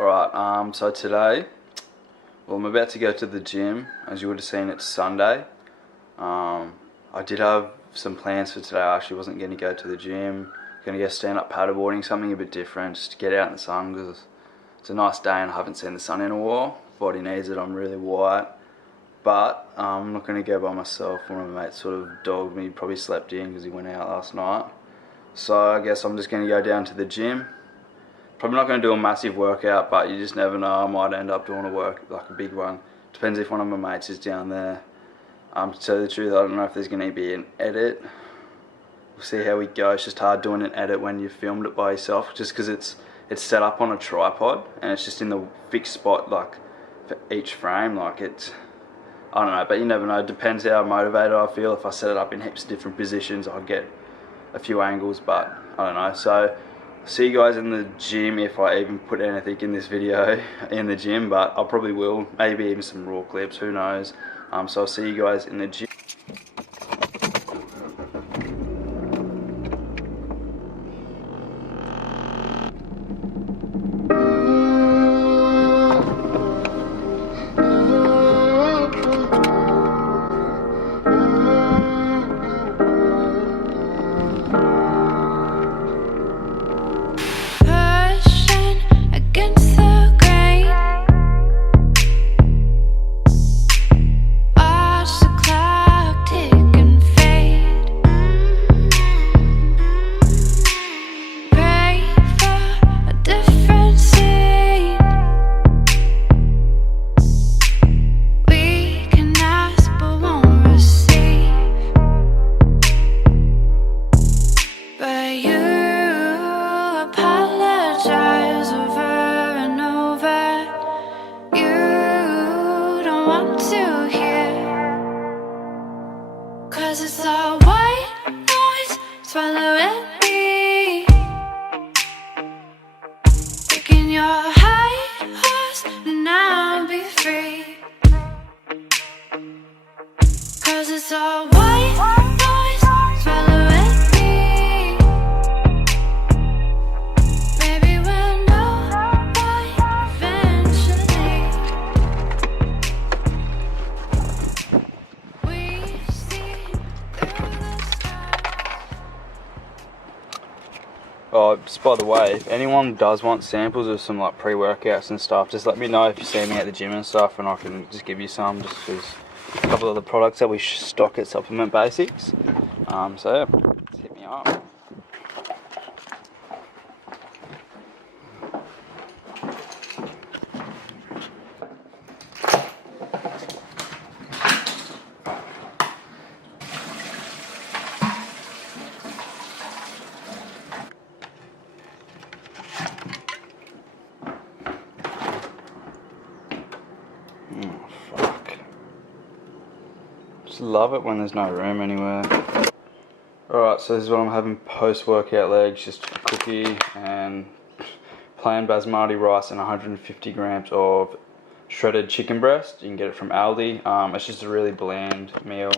Alright, so today, well, I'm about to go to the gym. As you would have seen, it's Sunday. I did have some plans for today. I actually wasn't going to go to the gym. Going to go stand up paddleboarding, something a bit different, just to get out in the sun, because it's a nice day and I haven't seen the sun in a while. Body needs it, I'm really white. But I'm not going to go by myself. One of my mates sort of dogged me, probably slept in because he went out last night. So I guess I'm just going to go down to the gym. Probably not going to do a massive workout, but you just never know. I might end up doing a big one. Depends if one of my mates is down there. To tell you the truth, I don't know if there's going to be an edit. We'll see how we go. It's just hard doing an edit when you filmed it by yourself, just because it's set up on a tripod and it's just in the fixed spot, like for each frame. Like it's, I don't know, but you never know. It depends how motivated I feel. If I set it up in heaps of different positions, I'll get a few angles, but I don't know. So see you guys in the gym, if I even put anything in this video in the gym, but I probably will. Maybe even some raw clips, who knows. So I'll see you guys in the gym. Cause it's all white noise swallowing me, taking your high horse and I'll be free. Cause it's all white noise swallowing me. Maybe we'll know why eventually. We see through the stars. Oh, just by the way, if anyone does want samples of some like pre-workouts and stuff, just let me know if you see me at the gym and stuff, and I can just give you some, just because a couple of the products that we stock at Supplement Basics. So yeah, just hit me up. Oh, fuck. Just love it when there's no room anywhere. Alright, so this is what I'm having post-workout legs. Just a cookie and plain basmati rice and 150 grams of shredded chicken breast. You can get it from Aldi. It's just a really bland meal.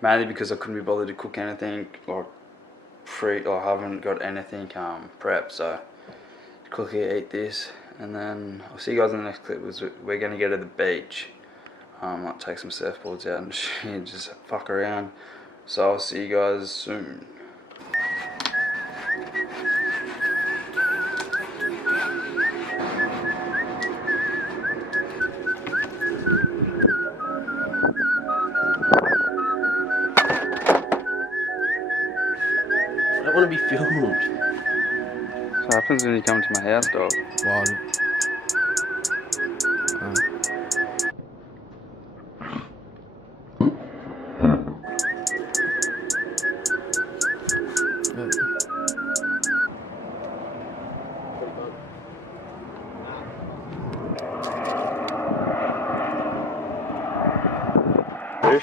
Mainly because I couldn't be bothered to cook anything, like I haven't got anything prepped, so quickly eat this. And then I'll see you guys in the next clip. We're going to go to the beach. Might take some surfboards out and shit, just fuck around. So I'll see you guys soon. I don't want to be filmed. What happens when you come to my house, dog? Wow.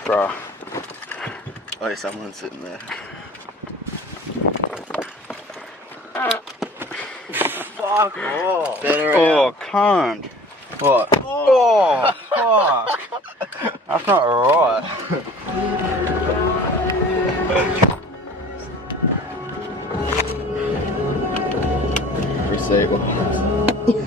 Bro. Oh, someone's sitting there. Fuck off. Oh, cunt. What? Oh, fuck. That's not right. Receive. Gotta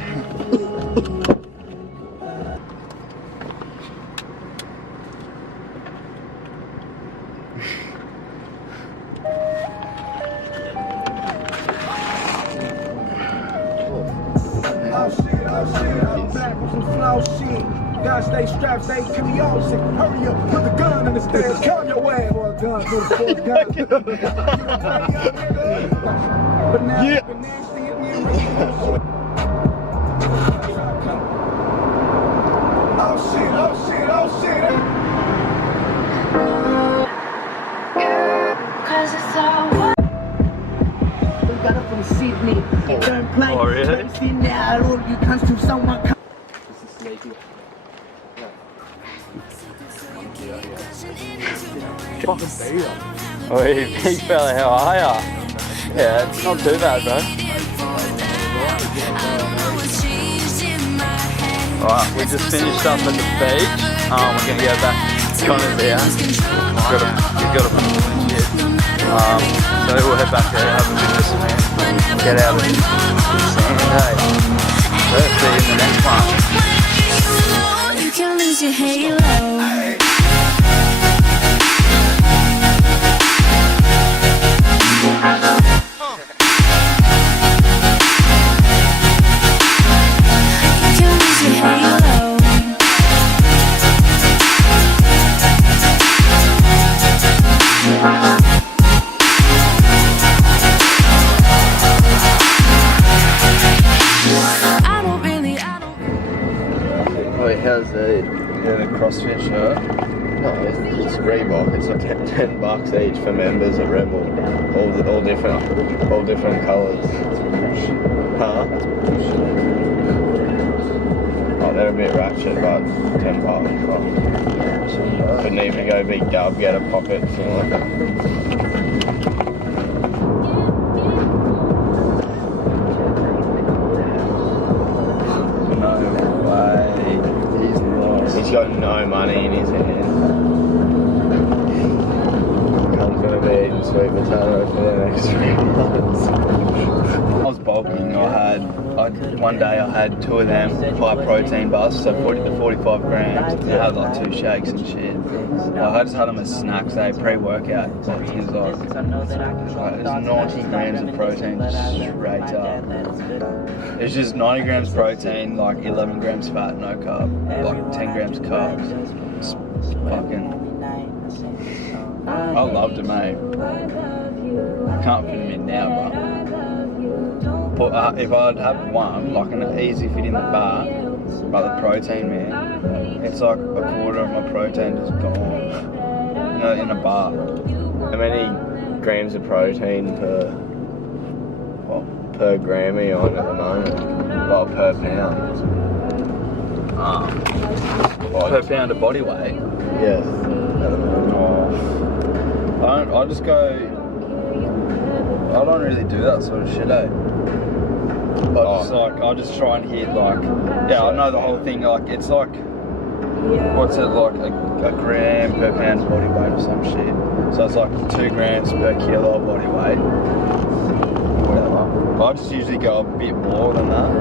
stay strapped, stay to the opposite. Hurry up, put the gun in the stairs, count your ass. Or a gun, put the gun. But now, yeah. Oh shit, oh shit, oh shit. Cause it's all We got up from Sydney. Don't play. Oh, really? See now, all you cunts to someone. This is sneaky. Fucking beer. Oh, big fella, how are ya? Yeah, it's not too bad, bro. Alright, we just finished up at the beach. We're gonna go back to Connor's house. We've got to put some shit. So we'll head back there, have a bit of some get out of the sand, hey. So see you in the next one. you can lose your halo. How's the CrossFit shirt? No, it's Reebok. It's like $10 each for members at Rebel. All different colours. Huh? Oh, they're a bit ratchet, but $10. Couldn't even go big dub, get a pocket, something like that. He's got no money in his hand. I'm going to be eating sweet potato for the next 3 months. I was bulking. One day I had 2 of them high protein bars, so 40 to 45 grams. And I had like 2 shakes and shit. I just had them as snacks, pre-workout. It was like 90 grams of protein straight up. It's just 90 grams protein, like 11 grams fat, no carb, like 10 grams carbs. It's fucking. I loved it, mate. I can't fit them in now, but if I'd have one, like an easy fit in the bar, but the protein, man, it's like a quarter of my protein just gone. You know, in a bar. How many grams of protein per gram are you on at the moment? Well, per pound. Per pound of body weight. Yes. I just go. I don't really do that sort of shit, eh? I just try and hit like, yeah, I know the whole thing. Like it's like, what's it like a gram per pound body weight or some shit. So it's like 2 grams per kilo body weight. Whatever. But I just usually go a bit more than that.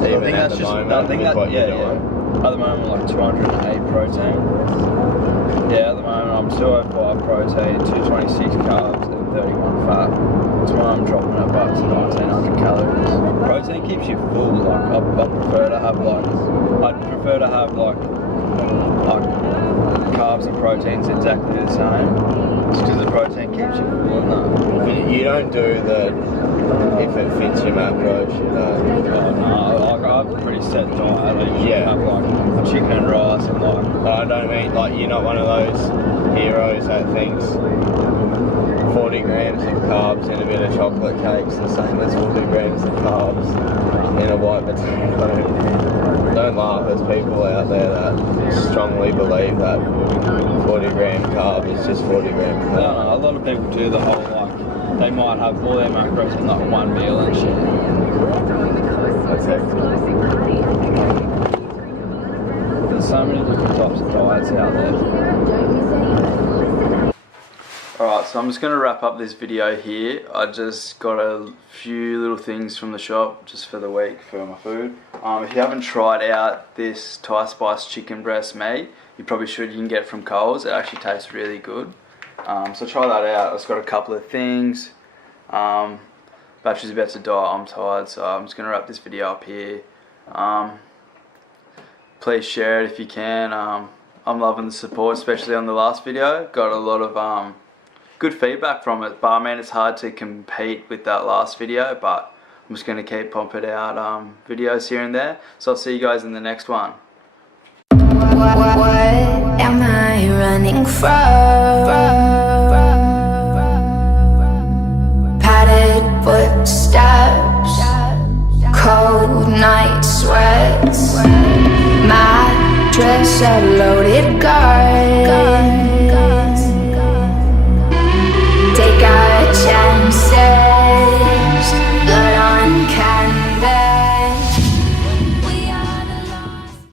So I think that's just. I think yeah. At the moment, like 208 protein. Yeah, at the moment I'm 205 protein, 226 carbs, and 31 fat. That's why I'm dropping it back to 1900 calories. Protein keeps you full. Like I prefer to have carbs and proteins exactly the same. Just because the protein keeps you full. No. You don't do the if it fits your macros, you know. Oh no, like I have a pretty set diet. I usually have like chicken and rice and like. I don't mean like you're not one of those heroes that thinks 40 grams of carbs in a bit of chocolate cake's the same as 40 grams of carbs in a white potato. Don't laugh, there's people out there that strongly believe that 40 gram carb is just 40 gram carb. No, a lot of people do the whole like, they might have all their macros in like one meal and shit. That's it. There's so many different types of diets out there. Alright, so I'm just going to wrap up this video here. I just got a few little things from the shop just for the week for my food. If you haven't tried out this Thai spice chicken breast meat, you probably should. You can get it from Coles. It actually tastes really good. So try that out. I've just got a couple of things. Battery's about to die. I'm tired, so I'm just going to wrap this video up here. Please share it if you can. I'm loving the support, especially on the last video. Got a lot of good feedback from it, but I mean, it's hard to compete with that last video, but I'm just going to keep pumping out videos here and there. So I'll see you guys in the next one. What am I running from?